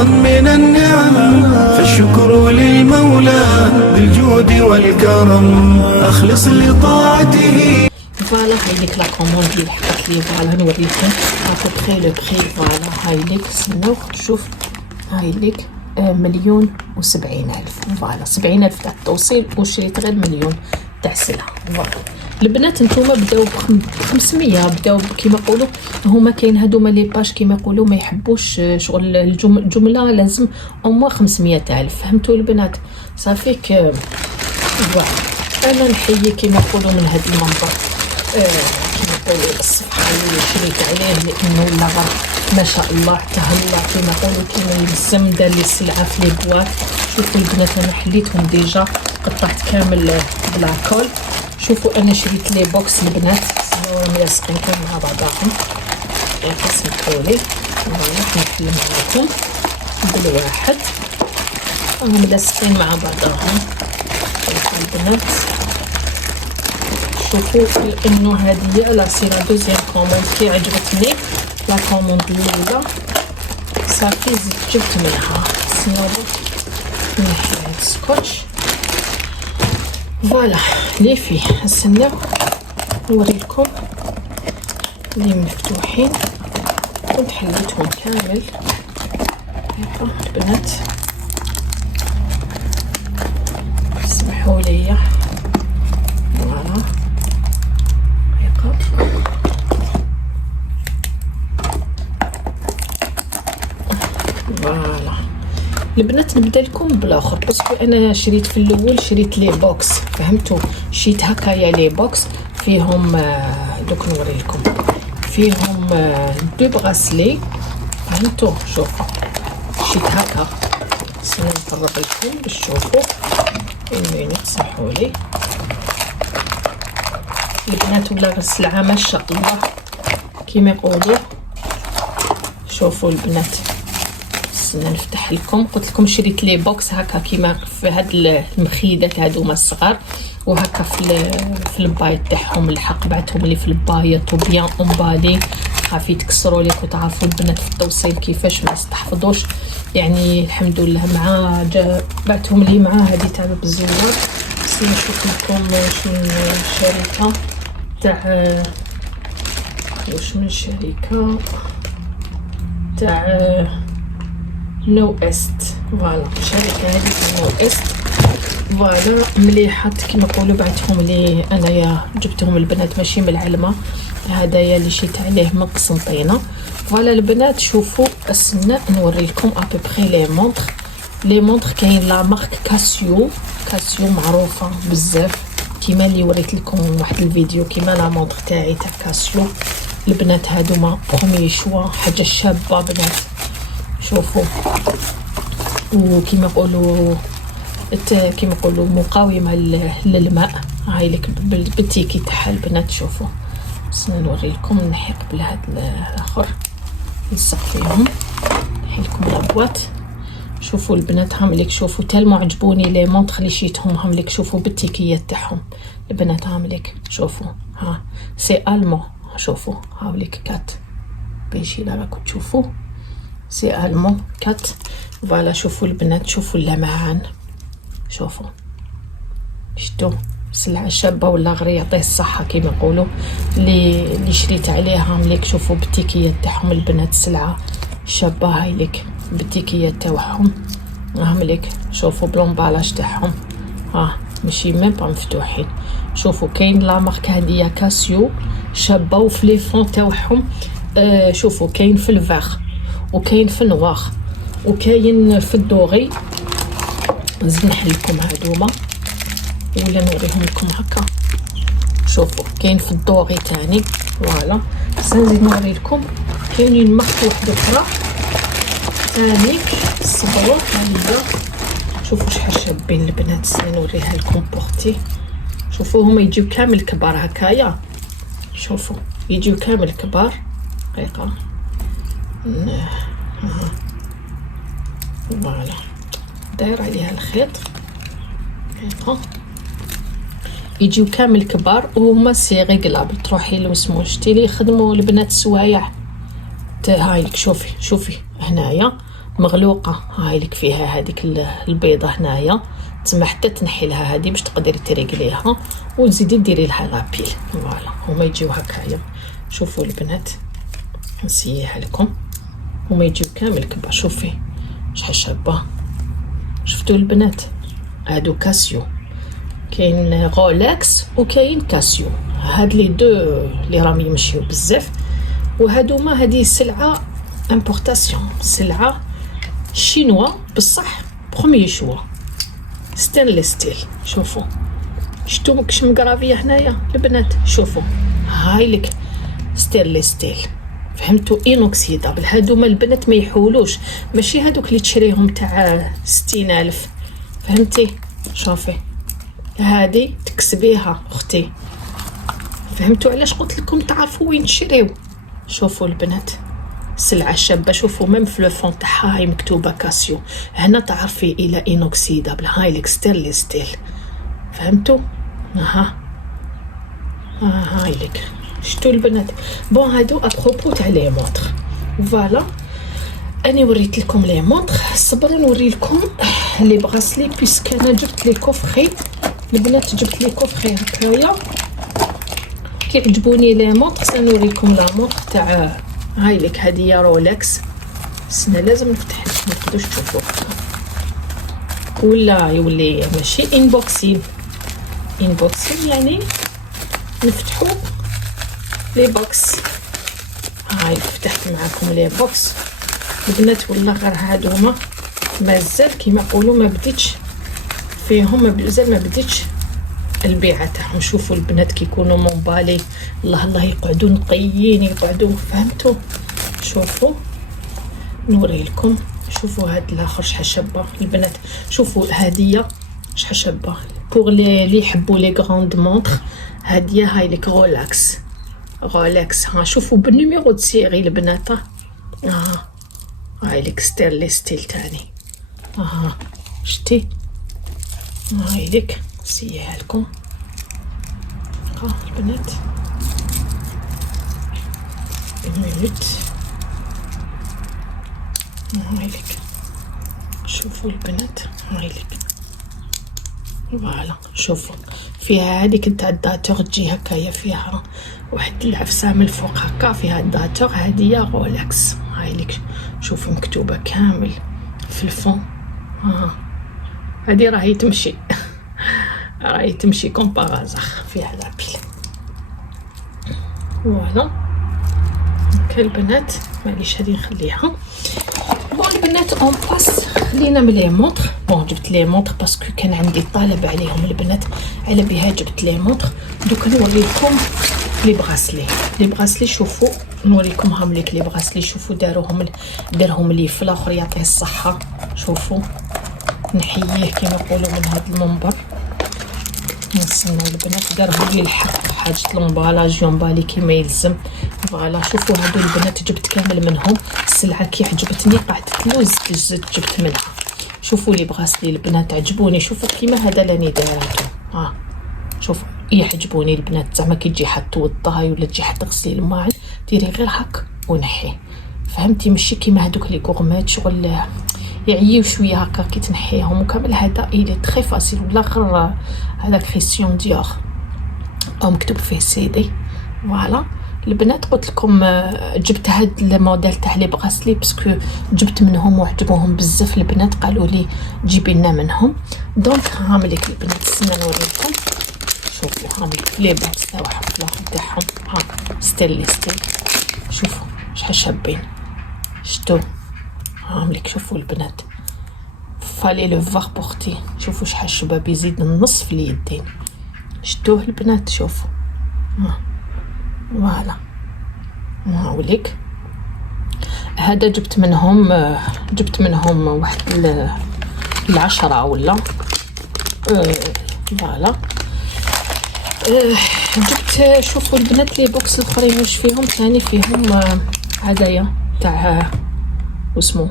شهرا من النعم، فالشكر للمولى بالجود والكرم، أخلص لطاعته. فوالا هاي ليك لا كوموند اللي حطت لي. فوالا نوريكم ابوبخي لو بخي. فوالا هاي ليك، استناو شوف، هاي ليك 1,070,000. فوالا 70,000 تاع التوصيل وشريت غير 1,000,000 تاع السلعه. فوالا البنات نتوما بداو ب500، بداو كيما يقولوا هما كاين هادوما لي باج كيما يقولوا ما يحبوش شغل الجمله لازم او 500,000. فهمتوا البنات؟ صافيك. فوالا انا نحيي كيما يقولوا من هاد المنظر كيما يقولوا الصفحه اللي شريت عليه، لانه والله ما شاء الله تهلا كيما يقولوا كيما يلزم. دار لي السلعه في لي بواط. شوفوا البنات انا حليتهم ديجا، قطعت كامل بلاكول. شوفوا انا شريت لي بوكس البنات، راهم لاصقين كامل مع بعضهم. سمحوا لي راح نحل معاكم بالواحد، راهم لاصقين مع بعضهم البنات. شوفوا لانه هذه لا سي لا دوزيام كوموند كي عجبتني. لا كوموند الاولى صافي جبت منها صنوبر نحي هاد السكوتش. فوالا لي فيه استناو نوريكم لي مفتوحين. كنت حليتهم كامل هكا البنات، سمحوا لي. فوالا هكا فوالا البنات. نبدا لكم بالاخر باسكو انا شريت في الاول شريت لي بوكس، فهمتوا؟ شريت هكايا لي بوكس فيهم دوك نوريكم فيهم دو براسلي، فهمتوا؟ شوفوا شريت هكا. سنفرغ لكم باش تشوفوا. المينوت سمحوا لي البنات. ولا السلعه ما شاء الله كيما يقولوا. شوفوا البنات، استنى نفتح لكم. قلت لكم شريت لي بوكس هكا كيما في هاد المخيدات هادوما الصغار، وهكا في البايط تاعهم الحق بعتهم لي في البايط وبيان امبالي. خافي تكسروا ليك وتعرفوا البنات في التوصيل كيفاش ما تستحفظوش. يعني الحمد لله مع بعتهم لي مع هذه تاع بالزوار. بس نشوف لكم شنو الشركه تاع واش من شركه تاع نو است. فوالا الشركه هذه نو است. فوالا مليحه كيما نقولوا. بعتهم لي انايا، جبتهم البنات ماشي من العلمه، هدايا اللي شيت عليه من قسنطينه. فوالا البنات شوفوا السنه نوري لكم ابوبخي لي مونطخ. لي مونطخ كاين لا مارك كاسيو معروفه بزاف كيما اللي وريت لكم واحد الفيديو كيما لا مونطخ تاعي تاع كاسيو. البنات هادوما بروميي شوا، حاجه شابه بنات. شوفوا وكيما يقولوا كيما يقولوا مقاومه للماء. هاي لك بالتيكي تاعها البنات. شوفوا بس نوري لكم نحي قبل هاد الاخر نلصق فيهم. نحي لكم الابواط. شوفوا البنات هم لك. شوفوا تالمو عجبوني لي مونطخ اللي شيتهم هم لك. شوفوا بالتيكيات تاعهم البنات هم لك. شوفوا ها سي المو. شوفوا هاوليك كات بيجي لا راكم تشوفوا سي المو كات. فوالا شوفوا البنات، شوفوا اللمعان. شوفوا شتو سلعه شابه ولا غير يعطيه الصحه كيما يقولوا. اللي شريت عليها مليك. شوفوا بالتيكيات تاعهم البنات، السلعه شابه هاي لك بالتيكيات تاعهم راهم لك. شوفوا بلومبالاج تاعهم ها ماشي ميم با مفتوحين. شوفوا كاين لا مارك هادية كاسيو شابه وفي لي فون تاعهم. شوفوا كاين في الفاغ وكاين في النواغ وكاين في الدوغي. نزيد نحلكم هادوما ولا نوريهم لكم هكا. شوفوا كاين في الدوغي تاني. فوالا بس نزيد نوري لكم كاينين مارك واحده اخرى تاني. صبروا هانيا. شوفوا شحال شابين البنات. نوريها لكم بورتي. شوفوا هما يجيو كامل كبار هكايا. شوفوا يجيو كامل كبار دقيقه. فوالا داير عليها الخيط دقيقه. يجيو كامل كبار وهما سي ريغلابل. تروحي لوسمو شتي لي يخدموا البنات السوايع. هايلك شوفي هنايا مغلوقه. هاي لك فيها هذيك البيضه هنايا، تسمى حتى تنحي لها هذه باش تقدري تريقليها وتزيدي ديري لها لابيل. فوالا هما يجيو هكايا. شوفوا البنات نسييها لكم، هما يجيو كامل كبار. شوفي شحال شابه. شفتوا البنات هادو كاسيو، كاين غولكس وكاين كاسيو، هاد لي دو اللي راهم يمشيو بزاف. وهادو ما هذه سلعه امبورطاسيون، سلعه شينوا بصح بروميي شوا ستانلس ستيل. شوفوا شفتوا كش مقرافيه هنايا البنات. شوفوا هاي لك ستانلس ستيل، فهمتوا؟ انوكسيدابل. هادو البنات ما يحولوش، ماشي هادوك اللي تشريهم تاع 60,000، فهمتي؟ شوفي هادي تكسبيها اختي، فهمتوا علاش قلت لكم تعرفوا وين تشريو. شوفوا البنات سلعه شابه. شوفوا ميم في لو فون تاعها هاي مكتوبه كاسيو، هنا تعرفي الى انوكسيدابل. هاي لك ستانلس ستيل، فهمتوا؟ هاي لك. شفتوا البنات؟ بون هادو ابروبو تاع لي مونطر. فوالا اني وريت لكم لي مونطر، صبروا نوري لكم لي براسلي بيسك انا جبت لي كوفري البنات، جبت لي كوفري هكايا. كيعجبوني لي مونطر سنوريكم لا مونطر تاع هاي لك. هذه يا رولكس، سنا لازم نفتح ما تقدروش تشوفوا ولا يولي ماشي انبوكسين. انبوكسين يعني نفتحوا لي بوكس. هاي فتحت معكم لي بوكس البنات، والله غير هادو هما مازال كيما يقولوا ما بديتش فيهم، مازال ما بديتش البيعه تاعهم. شوفوا البنات كيكونوا مونبالي، الله الله يقعدوا نقيين يقعدوا، فهمتوا؟ شوفوا نوري لكم. شوفوا هاد الاخر شحال شابه البنات. شوفوا هاديه شحال شابه بوغ لي يحبوا لي غراند مونطر. هاديه هاي لك رولكس، رولكس. ها شوفوا بالنيميرو د سيري البنات. هاي لك ستانلس ستيل تاني. شتي هاي لك نسيها لكم. البنات مينوت. هاي لك شوفوا البنات، هاي لك فوالا. شوفوا فيها هذيك تاع الداتور تجي هكايا، فيها واحد العفسه من الفوق هكا فيها الداتور. هذه رولكس. هاي لك شوفوا مكتوبه كامل في الفون. هذه راهي تمشي راهي تمشي كوم باغازار، فيها لابيل. فوالا البنات معليش هذه نخليها. بون البنات اون باس خلينا من لي مونطر. بون جبت لي مونطر باسكو كان عندي طالب عليهم البنات، على بها جبت لي مونطر. دوكا نوريكم لي براسلي. لي براسلي شوفوا نوريكم هم ليك لي براسلي. شوفوا دارهم لي في الاخر يعطيه الصحه. شوفوا نحييه كيما يقولوا من هذا المنبر. نستنى البنات دارهم لي الحق حاجه لومبالاج يومبالي كيما يلزم. فوالا شوفوا هادو البنات جبت كامل منهم. السلعه كي عجبتني قعدت لوز جبت منها. شوفوا لي براسلي البنات عجبوني. شوفوا كيما هذا لاني دايرته. شوفوا يعجبوني البنات، زعما كي تجي حد توضاي ولا تجي حد غسيل الماعن ديري غير هك ونحي، فهمتي؟ ماشي كيما هادوك لي غورميت شغل يعيو شويه هكا كي تنحيهم وكامل. هذا إلي تري فاسيل. ولا غير هذا كريستيان ديور او مكتوب فيه سيدي. فوالا البنات قلت لكم جبت هاد الموديل تاع لي براسلي باسكو جبت منهم وعجبوهم بزاف البنات، قالوا لي جيبي لنا منهم. دونك هاهم ليك البنات، استنى نوريكم. شوفوا هاهم لي بوكس تاعهم تاعهم ستانلس ستيل. شوفوا شحال شابين. شتو هاهم ليك. شوفوا البنات فالي لو فار بورتي. شوفوا شحال شباب يزيد النص في اليدين. شتوه البنات؟ شوفوا فوالا. نوريك هذا جبت منهم واحد 10 ولا فوالا. جبت شوفوا البنات لي بوكس الاخرين واش فيهم ثاني. فيهم هدايا تاع واسمو